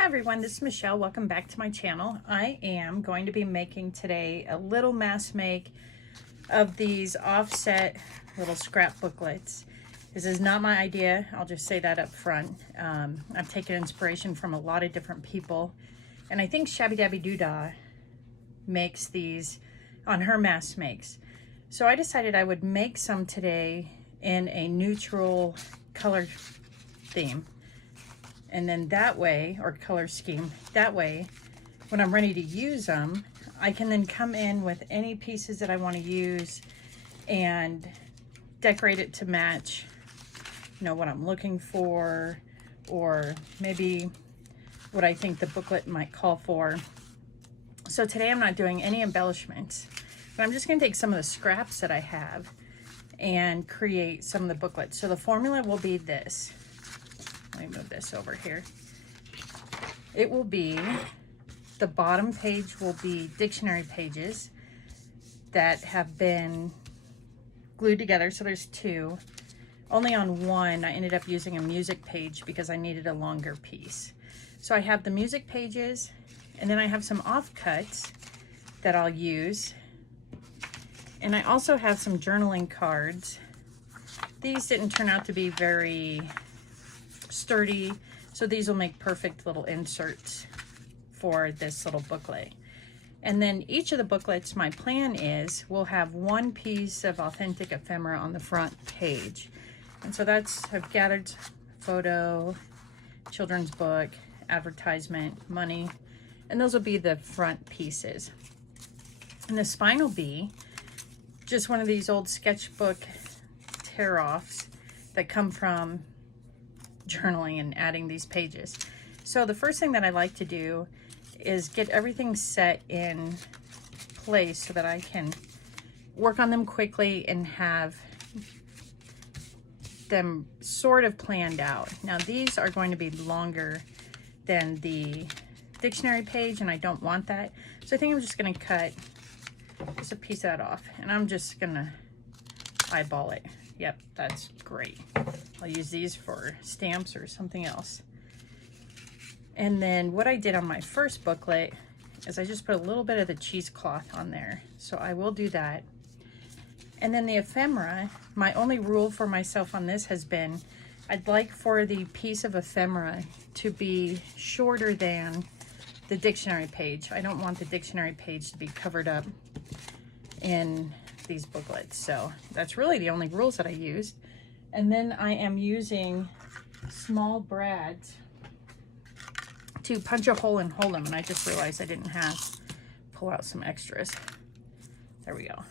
Hi everyone, this is Michelle. Welcome back to my channel. I am going to be making today a little mass make of these offset little scrap booklets. This is not my idea. I'll just say that up front. I've taken inspiration from a lot of different people, and I think Shabby Dabby Doo Dah makes these on her mass makes. So I decided I would make some today in a neutral color theme. And then that way, or color scheme, that way, when I'm ready to use them, I can then come in with any pieces that I want to use and decorate it to match, you know, what I'm looking for, or maybe what I think the booklet might call for. So today I'm not doing any embellishments, but I'm just going to take some of the scraps that I have and create some of the booklets. So the formula will be this. Let me move this over here. It will be, the bottom page will be dictionary pages that have been glued together. So there's two. Only on one, I ended up using a music page because I needed a longer piece. So I have the music pages, and then I have some offcuts that I'll use. And I also have some journaling cards. These didn't turn out to be very sturdy, so these will make perfect little inserts for this little booklet. And then each of the booklets, my plan is, we'll have one piece of authentic ephemera on the front page. And so that's, I've gathered photo, children's book, advertisement, money, and those will be the front pieces. And the spine will be just one of these old sketchbook tear-offs that come from journaling and adding these pages. So the first thing that I like to do is get everything set in place so that I can work on them quickly and have them sort of planned out. Now these are going to be longer than the dictionary page, and I don't want that. So I think I'm just going to cut just a piece of that off, and I'm just going to eyeball it. Yep, that's great. I'll use these for stamps or something else. And then what I did on my first booklet is I just put a little bit of the cheesecloth on there. So I will do that. And then the ephemera, my only rule for myself on this has been, I'd like for the piece of ephemera to be shorter than the dictionary page. I don't want the dictionary page to be covered up in these booklets. So that's really the only rules that I used. And then I am using small brads to punch a hole and hold them, and I just realized I didn't have, pull out some extras. There we go.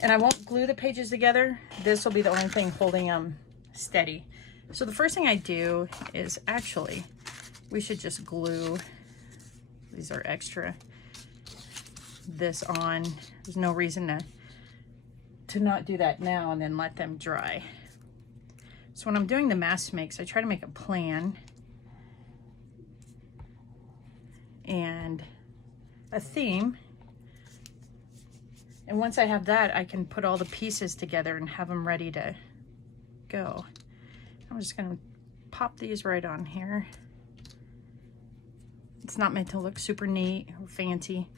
And I won't glue the pages together. This will be the only thing holding them steady. So the first thing I do is, actually, we should just glue, these are extra, this on. There's no reason to not do that now and then let them dry. So when I'm doing the mass makes, I try to make a plan and a theme. And once I have that, I can put all the pieces together and have them ready to go. I'm just gonna pop these right on here. It's not meant to look super neat or fancy.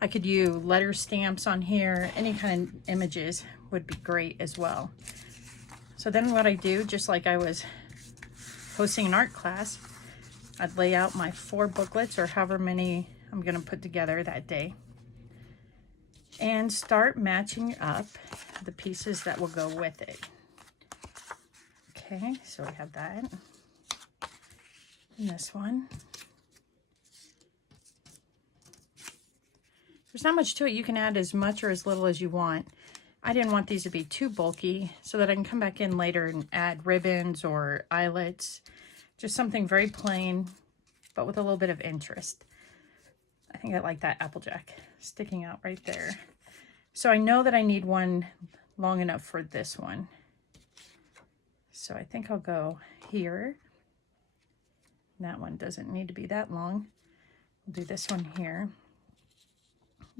I could use letter stamps on here. Any kind of images would be great as well. So then what I do, just like I was hosting an art class, I'd lay out my 4 booklets or however many I'm going to put together that day, and start matching up the pieces that will go with it. Okay, so we have that. And this one. There's not much to it. You can add as much or as little as you want. I didn't want these to be too bulky so that I can come back in later and add ribbons or eyelets. Just something very plain, but with a little bit of interest. I think I like that Applejack sticking out right there. So I know that I need one long enough for this one. So I think I'll go here. That one doesn't need to be that long. We'll do this one here.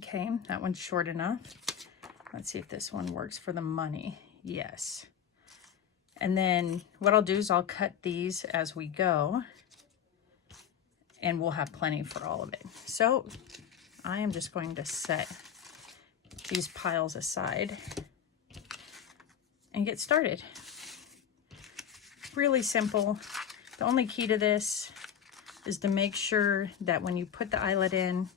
Okay, that one's short enough. Let's see if this one works for the money. Yes. And then what I'll do is I'll cut these as we go. and we'll have plenty for all of it. So I am just going to set these piles aside and get started. Really simple. The only key to this is to make sure that when you put the eyelet in,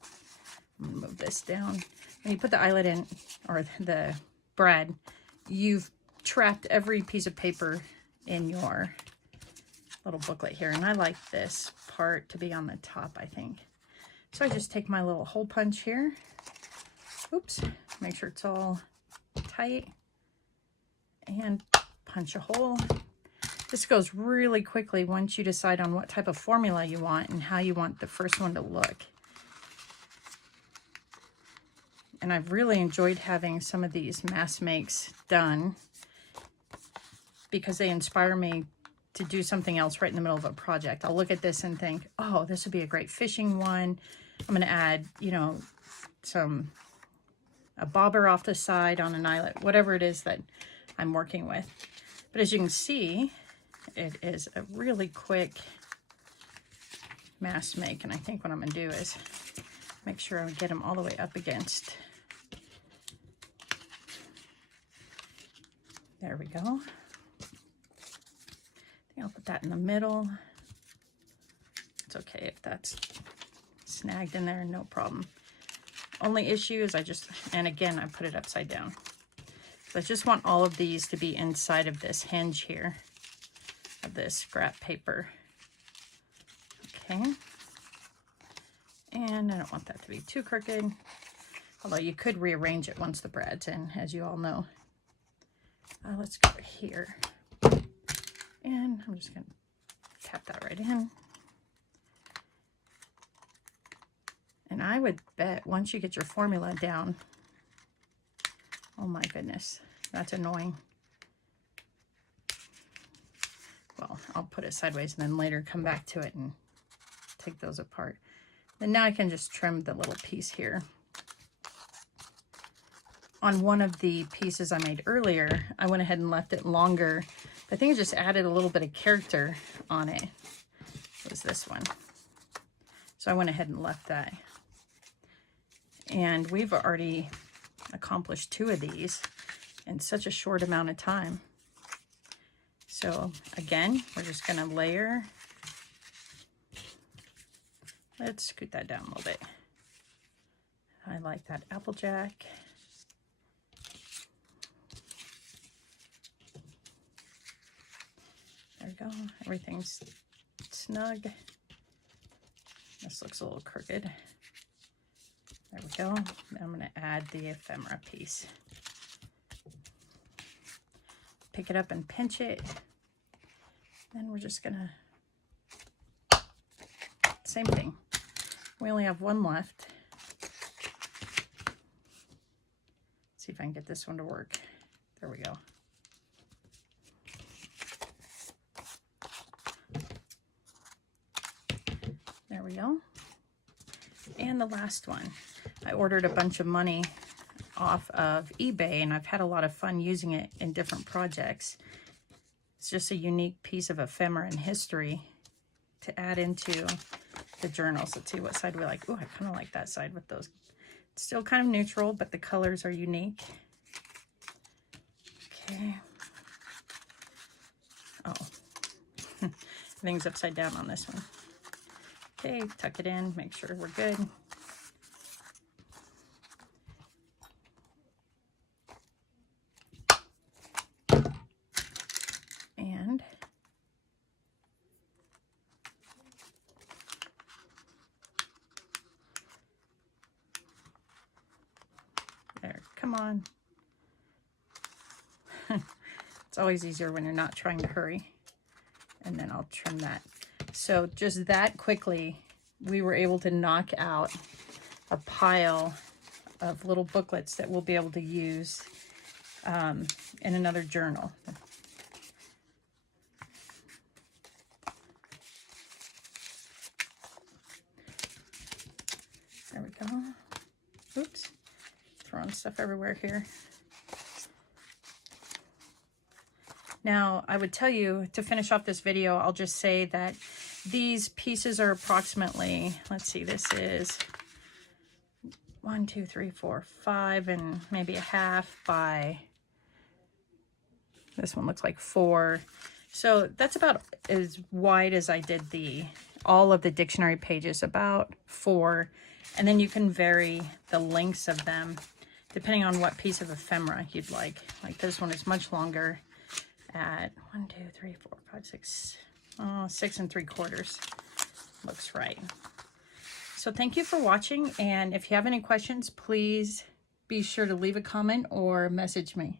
I'm gonna move this down. When you put the eyelet in, or the brad, you've trapped every piece of paper in your little booklet here. And I like this part to be on the top, I think. So I just take my little hole punch here. Oops, make sure it's all tight. And punch a hole. This goes really quickly once you decide on what type of formula you want and how you want the first one to look. And I've really enjoyed having some of these mass makes done because they inspire me to do something else right in the middle of a project. I'll look at this and think, oh, this would be a great fishing one. I'm going to add, you know, a bobber off the side on an eyelet, whatever it is that I'm working with. But as you can see, it is a really quick mass make. And I think what I'm going to do is make sure I get them all the way up against. There we go. I think I'll put that in the middle. It's okay if that's snagged in there, no problem. Only issue is and again, I put it upside down. So I just want all of these to be inside of this hinge here of this scrap paper. Okay. And I don't want that to be too crooked, although you could rearrange it once the brad's in, as you all know. Let's go here. And I'm just going to tap that right in. And I would bet once you get your formula down, oh my goodness, that's annoying. Well, I'll put it sideways and then later come back to it and take those apart. Then now I can just trim the little piece here. On one of the pieces I made earlier, I went ahead and left it longer. I think I just added a little bit of character on it. It was this one. So I went ahead and left that. And we've already accomplished 2 of these in such a short amount of time. So again, we're just going to layer. Let's scoot that down a little bit. I like that applejack. There we go. Everything's snug. This looks a little crooked. There we go. Now I'm going to add the ephemera piece. Pick it up and pinch it. Then we're just going to, same thing. We only have one left. See if I can get this one to work. There we go. There we go. And the last one. I ordered a bunch of money off of eBay and I've had a lot of fun using it in different projects. It's just a unique piece of ephemera and history to add into the journals. Let's see what side we like. Oh, I kind of like that side with those. It's still kind of neutral, but the colors are unique. Okay. Oh, everything's upside down on this one. Okay, tuck it in, make sure we're good. And there, come on. It's always easier when you're not trying to hurry. And then I'll trim that. So just that quickly, we were able to knock out a pile of little booklets that we'll be able to use in another journal. There we go. Oops, throwing stuff everywhere here. Now, I would tell you, to finish off this video, I'll just say that these pieces are approximately, let's see, this is 1, 2, 3, 4, 5, and maybe a half by, this one looks like 4. So that's about as wide as I did all of the dictionary pages, about 4. And then you can vary the lengths of them depending on what piece of ephemera you'd like. Like this one is much longer at 1, 2, 3, 4, 5, 6, 6 3/4. Looks right. So thank you for watching, and if you have any questions, please be sure to leave a comment or message me.